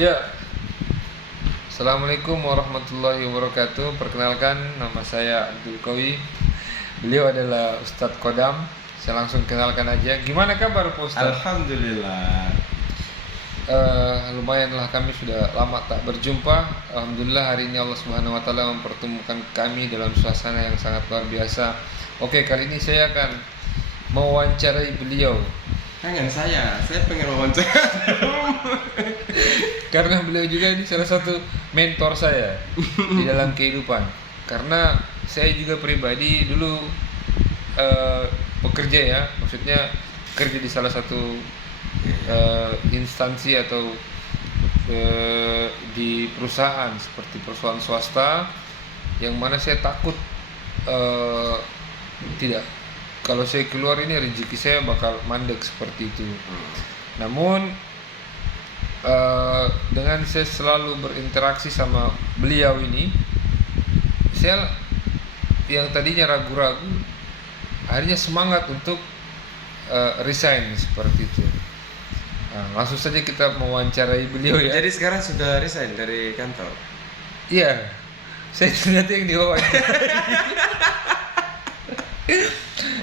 Ya, Assalamualaikum warahmatullahi wabarakatuh. Perkenalkan, nama saya Abdul Qawi. Beliau adalah Ustadz Kodam. Saya langsung kenalkan aja. Gimana kabar Pak Ustadz? Alhamdulillah. Lumayanlah, kami sudah lama tak berjumpa. Alhamdulillah hari ini Allah Subhanahu Wa Taala mempertemukan kami dalam suasana yang sangat luar biasa. Oke, kali ini saya akan mewawancarai beliau Jangan saya pengen wawancara. karena beliau juga ini salah satu mentor saya di dalam kehidupan. Karena saya juga pribadi dulu bekerja ya, maksudnya kerja di salah satu instansi atau di perusahaan seperti perusahaan swasta, yang mana saya takut eh, tidak, kalau saya keluar ini rezeki saya bakal mandek seperti itu. Namun dengan saya selalu berinteraksi sama beliau ini, saya yang tadinya ragu-ragu akhirnya semangat untuk resign seperti itu. Nah, langsung saja kita mewawancarai beliau ya. Jadi sekarang sudah resign dari kantor. Iya, saya ternyata yang diwawancara.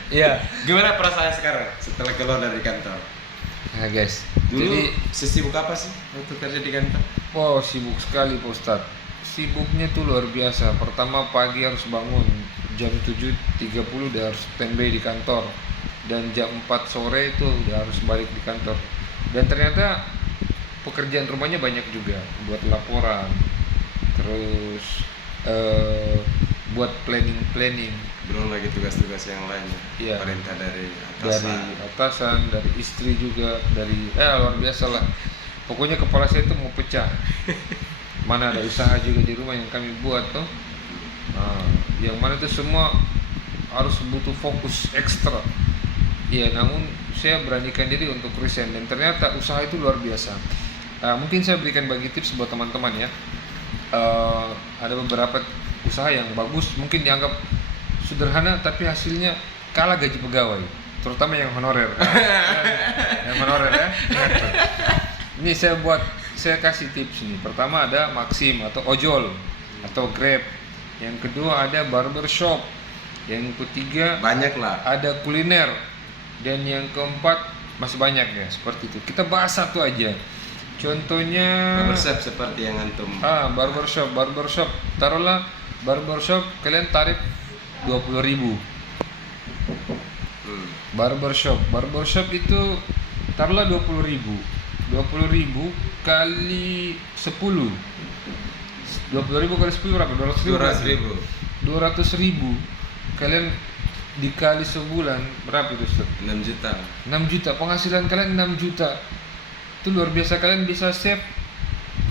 Iya. Gimana perasaan sekarang setelah keluar dari kantor? Nah guys, Dulu jadi sesibuk apa sih waktu kerja di kantor? sibuk sekali Pak Ustadz. Sibuknya tuh luar biasa. Pertama pagi harus bangun jam 7.30 udah harus standby di kantor. Dan jam 4 sore itu udah harus balik di kantor. Dan ternyata pekerjaan rumahnya banyak juga. Buat laporan, terus buat planning. Belum lagi tugas-tugas yang lain. Iya. Perintah dari Dari atasan. atasan, dari istri juga, dari luar biasa lah. Pokoknya kepala saya itu mau pecah. Mana ada usaha juga di rumah yang kami buat tuh. Nah, yang mana itu semua harus butuh fokus ekstra. Ya, namun saya beranikan diri untuk resign dan ternyata usaha itu luar biasa. Mungkin saya berikan bagi tips buat teman-teman ya. Ada beberapa usaha yang bagus, mungkin dianggap sederhana tapi hasilnya kalah gaji pegawai, terutama yang honorer. Yang honorer ya. Ingat tuh. Ini saya kasih tips nih. Pertama ada Maxim atau ojol atau Grab. Yang kedua ada barbershop. Yang ketiga Banyak lah. ada kuliner. Dan yang keempat masih banyak ya, seperti itu. Kita bahas satu aja. Contohnya Barbershop seperti yang antum. barbershop. Taruhlah barbershop kalian tarif 20.000. Hmm. Barbershop itu taruhlah 20.000. 20.000 kali 10. 20.000 kali 10 berapa? 200.000. 200.000. 200.000 kalian dikali sebulan berapa itu Ustaz? 6 juta. 6 juta, penghasilan kalian 6 juta. Itu luar biasa, kalian bisa save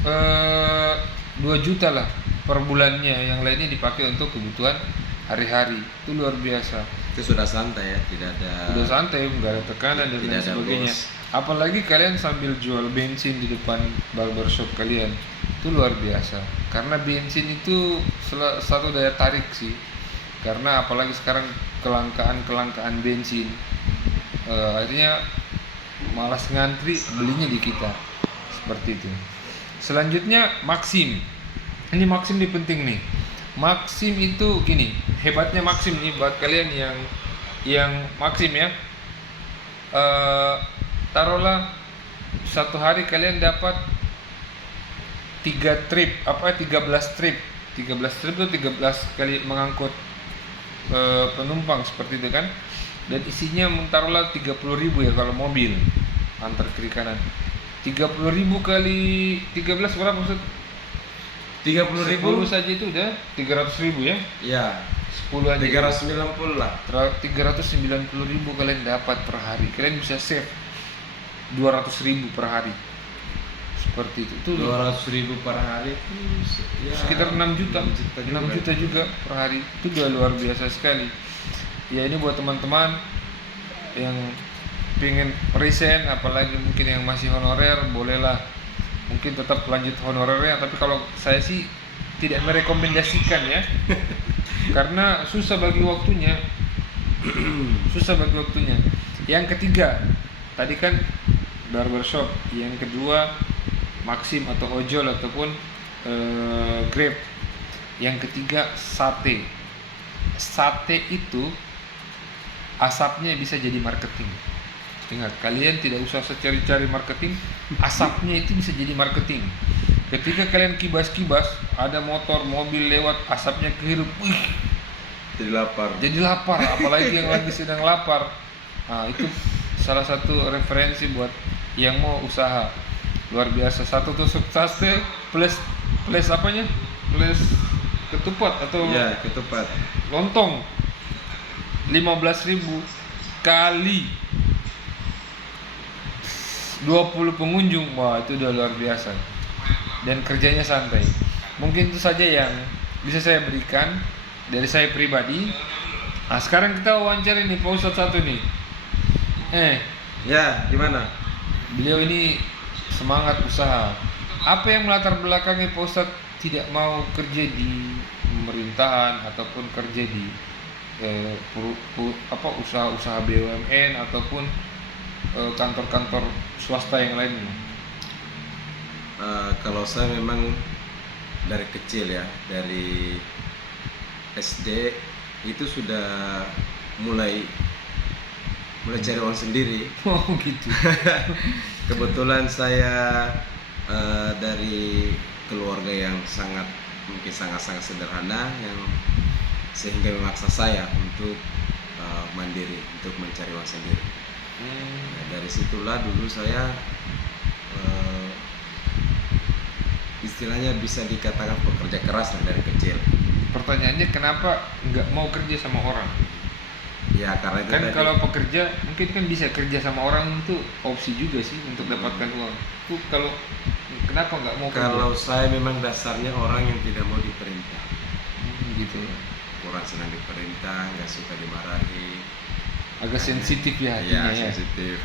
2 juta lah per bulannya, yang lainnya dipakai untuk kebutuhan hari-hari. Itu luar biasa. Itu sudah santai ya, tidak ada. Udah santai, nggak ada tekanan dan Tidak lain ada sebagainya. bos. Apalagi kalian sambil jual bensin di depan barbershop kalian, itu luar biasa. Karena bensin itu salah satu daya tarik sih. Karena apalagi sekarang kelangkaan bensin, akhirnya malas ngantri, belinya di kita. Seperti itu. Selanjutnya Maxim. Ini Maxim ini penting nih. Maxim itu gini, hebatnya Maxim nih buat kalian yang Maxim ya. Taruhlah satu hari kalian dapat 13 trip. 13 trip itu 13 kali mengangkut penumpang seperti itu kan. Dan isinya taruhlah 30.000 ya kalau mobil antar kiri kanan. 30.000 kali 13 berapa maksud? 30.000 10 saja itu udah 300.000 ya. ya, 10 aja 390 lah. 390.000 kalian dapat per hari. Kalian bisa save 200.000 per hari. Seperti itu. Itu 200.000 per hari itu ya, sekitar 6 juta. 6 juta juga per hari. Itu udah luar biasa sekali. Ya, ini buat teman-teman yang pengen resign, apalagi mungkin yang masih honorer, bolehlah mungkin tetap lanjut honorernya. Tapi kalau saya sih tidak merekomendasikan ya. Karena susah bagi waktunya. Yang ketiga, tadi kan barbershop, yang kedua Maxim atau ojol ataupun Grab. Yang ketiga sate. Sate itu asapnya bisa jadi marketing. Ingat, kalian tidak usah cari-cari marketing, asapnya itu bisa jadi marketing. Ketika kalian kibas-kibas, ada motor, mobil lewat, asapnya kehirup, wih, Jadi lapar. apalagi yang lagi sedang lapar. Nah, itu salah satu referensi buat yang mau usaha. Luar biasa, satu tusuk sate plus apanya? Plus ketupat atau Ya, ketupat. lontong 15.000 kali 20 pengunjung. Wah, itu udah luar biasa. Dan kerjanya santai. Mungkin itu saja yang bisa saya berikan dari saya pribadi. Nah, sekarang kita wawancara nih Pak Ustadz satu nih. Ya, gimana? Beliau ini semangat usaha. Apa yang melatar belakangi Pak Ustadz tidak mau kerja di pemerintahan ataupun kerja di usaha-usaha BUMN ataupun kantor-kantor swasta yang lainnya? Kalau saya memang dari kecil ya, dari SD itu sudah mulai cari uang sendiri. Oh gitu. Kebetulan saya dari keluarga yang mungkin sangat sederhana, yang sehingga memaksa saya untuk mandiri, untuk mencari uang sendiri. Nah, dari situlah dulu saya istilahnya bisa dikatakan pekerja keras lah dari kecil. Pertanyaannya kenapa nggak mau kerja sama orang? Ya karena itu Kan tadi. kalau pekerja mungkin kan bisa kerja sama orang, itu opsi juga sih untuk dapatkan uang. Itu kalau kenapa nggak mau Kalau kerja? saya memang dasarnya orang yang tidak mau diperintah, Gitu ya. kurang senang diperintah, nggak suka dimarahi. Agak sensitif ya hatinya ya. Sensitif.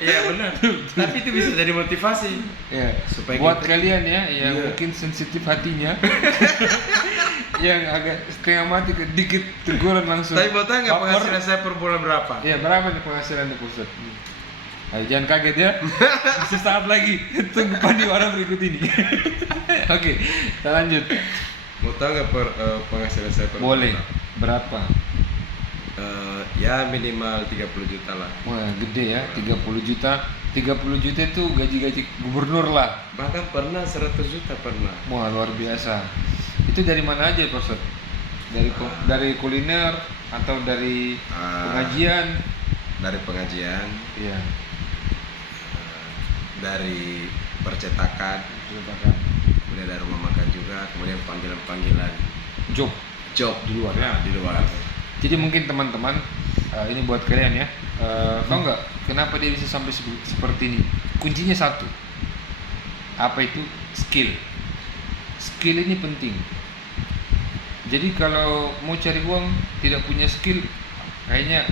Iya benar. Tapi itu bisa jadi motivasi. Ya. Supaya Buat kita- kalian ya yang Iya. mungkin sensitif hatinya, yang agak setengah mati dikit teguran langsung. Tapi mau tahu nggak Baper. penghasilan saya per bulan berapa? Ya berapa nih penghasilan di pusat? Ayo jangan kaget ya. Sesaat lagi tunggu pariwara berikut ini. Oke, kita lanjut. Mau tahu nggak penghasilan saya per Boleh. bulan? Berapa? Ya minimal 30 juta lah. Wah, gede ya, 30 juta. 30 juta itu gaji-gaji gubernur lah. Bahkan pernah 100 juta pernah. Wah, luar biasa. Itu dari mana aja, Pak Ustadz? Dari kuliner atau dari pengajian? Dari pengajian, Iya. dari percetakan, kemudian dari rumah makan juga, kemudian panggilan-panggilan Job job di luar ya. di luar. Jadi mungkin teman-teman, ini buat kalian ya, tahu nggak kenapa dia bisa sampai seperti ini? Kuncinya satu, apa itu? Skill. Skill ini penting. Jadi kalau mau cari uang tidak punya skill, kayaknya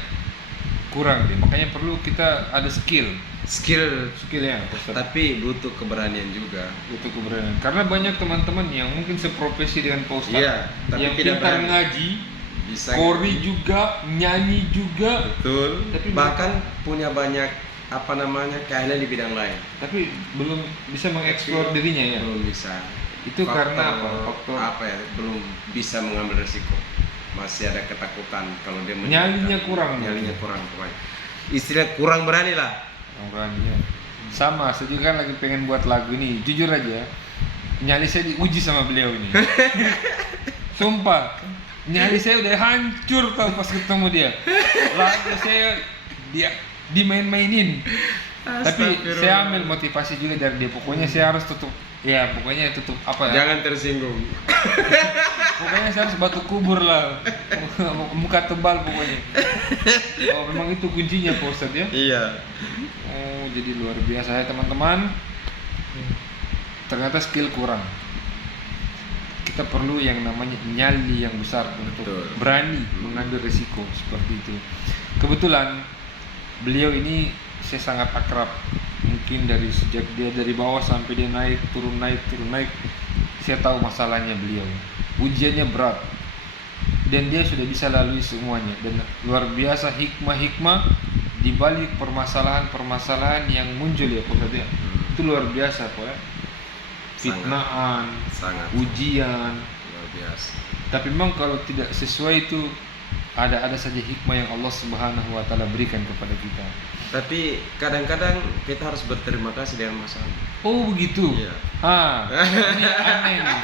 kurang deh. Makanya perlu kita ada skill ya. Tapi butuh keberanian juga. Butuh keberanian. Karena banyak teman-teman yang mungkin seprofesi dengan Pak Ustadz, Iya, tapi yang tidak pintar berani. ngaji, Bisa kori juga, nyanyi juga, betul. Tapi Bahkan punya banyak keahlian di bidang lain. tapi belum bisa mengeksplor dirinya ya. Belum bisa. Itu karena apa? Faktor ya? Belum bisa mengambil resiko. Masih ada ketakutan kalau dia Nyalinya kurang. Nyalinya kurang. Istilah kurang berani lah. orangnya. Sama, saya juga kan lagi pengen buat lagu nih. Jujur aja, nyali saya diuji sama beliau ini. Sumpah, nyali saya udah hancur tau pas ketemu dia. Lagu saya dia dimain-mainin. Tapi Astagfirullah. saya ambil motivasi juga dari dia. Pokoknya saya harus tutup. Ya, pokoknya tutup apa ya? Jangan tersinggung. Pokoknya saya harus batu kubur lah. Muka tebal pokoknya. Oh, memang itu kuncinya Pak Ustadz ya. Iya. Oh, jadi luar biasa ya teman-teman. Ternyata skill kurang. Kita perlu yang namanya nyali yang besar untuk Betul. berani mengambil risiko seperti itu. Kebetulan beliau ini saya sangat akrab. Mungkin dari sejak dia dari bawah sampai dia naik, turun naik. Saya tahu masalahnya beliau. Ujiannya berat. Dan dia sudah bisa lalui semuanya. Dan luar biasa hikmah-hikmah di balik permasalahan-permasalahan yang muncul ya Pak Ustadz ya. Itu luar biasa Pak ya. Fitnaan, sangat ujian. luar biasa. Tapi memang kalau tidak sesuai itu ada saja hikmah yang Allah Subhanahu wa taala berikan kepada kita. Tapi kadang-kadang kita harus berterima kasih dengan masalah. Oh begitu. Iya. Ini aneh nih.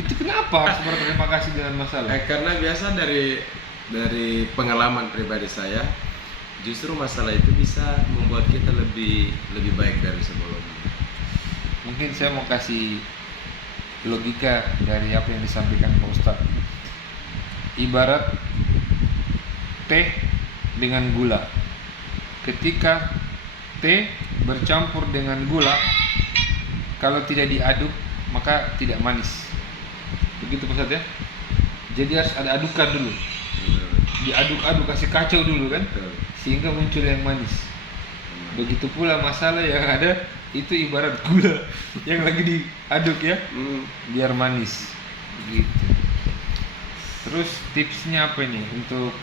Itu kenapa harus berterima kasih dengan masalah? Karena biasa dari pengalaman pribadi saya, justru masalah itu bisa membuat kita lebih baik dari sebelumnya. Mungkin saya mau kasih logika dari apa yang disampaikan Pak Ustadz. Ibarat teh dengan gula. Ketika teh bercampur dengan gula, kalau tidak diaduk maka tidak manis. Begitu Pak Ustadz ya. Jadi harus ada adukan dulu. Diaduk-aduk, kasih kacau dulu kan, sehingga muncul yang manis. Begitu pula masalah yang ada itu ibarat gula yang lagi diaduk ya, biar manis. Gitu. Terus tipsnya apa nih untuk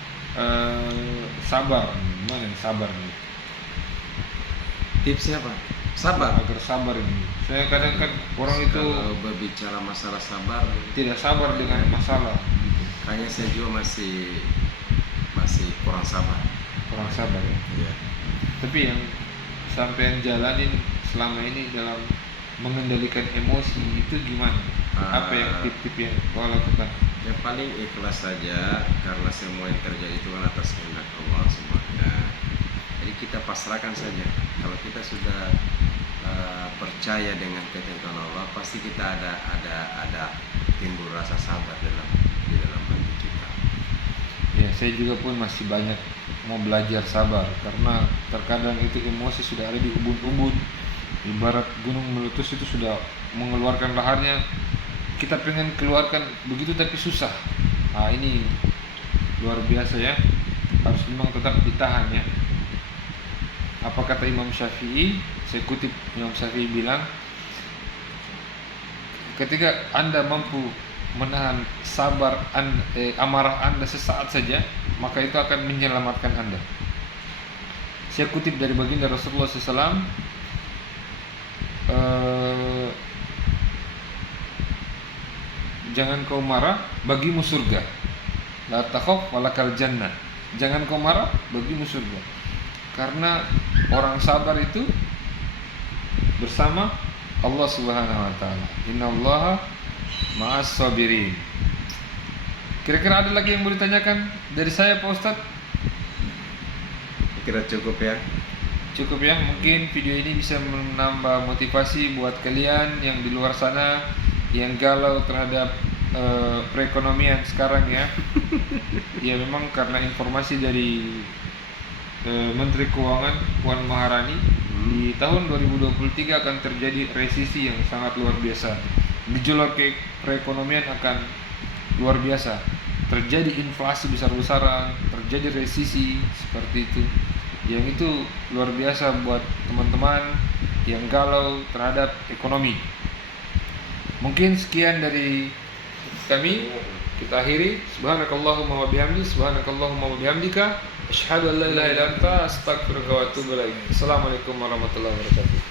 sabar? Gimana nih sabar nih? Tipsnya apa? Sabar. Agar sabar ini. Saya kadang kan orang itu Kalau berbicara masalah sabar, tidak sabar dengan masalah. Gitu. kayaknya saya juga masih kurang sabar. Kurang sabar ya. Iya. Tapi yang sampean jalanin selama ini dalam mengendalikan emosi itu gimana? Apa yang tip-tip yang kau lakukan? Yang paling ikhlas saja, karena semua yang terjadi itu kan atas kehendak Allah semuanya. Jadi kita pasrahkan saja. Kalau kita sudah percaya dengan ketentuan Allah, pasti kita ada timbul rasa sabar di dalam hati kita. Ya, saya juga pun masih banyak mau belajar sabar karena terkadang itu emosi sudah ada di ubun-ubun. Ibarat gunung meletus itu sudah mengeluarkan laharnya, kita pengen keluarkan begitu tapi susah. Nah ini luar biasa ya, harus memang tetap ditahan ya. Apa kata Imam Syafi'i? Saya kutip Imam Syafi'i bilang, ketika Anda mampu menahan amarah Anda sesaat saja, maka itu akan menyelamatkan Anda. Saya kutip dari baginda Rasulullah SAW, jangan kau marah, bagimu surga. La takhaf walakal jannah. Jangan kau marah, bagimu surga. Karena orang sabar itu bersama Allah Subhanahu wa taala. Innallaha ma'as sabirin. Kira-kira ada lagi yang mau ditanyakan dari saya Pak Ustadz? Kira cukup ya. Cukup ya, mungkin video ini bisa menambah motivasi buat kalian yang di luar sana yang galau terhadap perekonomian sekarang ya. Ya memang karena informasi dari Menteri Keuangan Puan Maharani, di tahun 2023 akan terjadi resesi yang sangat luar biasa. Gejolak perekonomian akan luar biasa. Terjadi inflasi besar-besaran, terjadi resesi seperti itu. Yang itu luar biasa buat teman-teman yang galau terhadap ekonomi. Mungkin sekian dari kami, kita akhiri. Subhanakallahumma wa bihamdi, subhanakallahumma wa bihamdika, asyhadu an la ilaha illa anta, astaghfiruka wa atubu ilaik. Assalamualaikum warahmatullahi wabarakatuh.